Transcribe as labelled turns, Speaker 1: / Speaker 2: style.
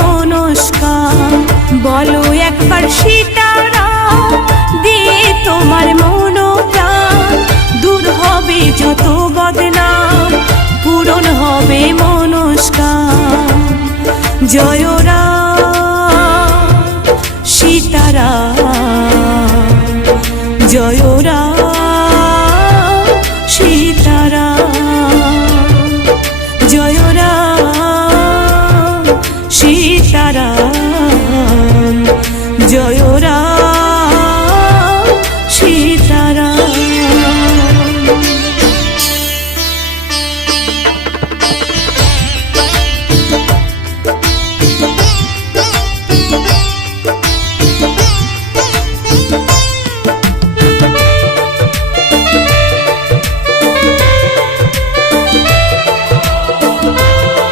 Speaker 1: মনস্কার, বলো একবার সীতারা, দিয়ে তোমার মনোপ্রাণ। দূর হবে যত বদনাম, পূরণ হবে মনস্কার। জয়রা সীতারা জয়রা সীতারাম জয় রাম সীতারাম। Thank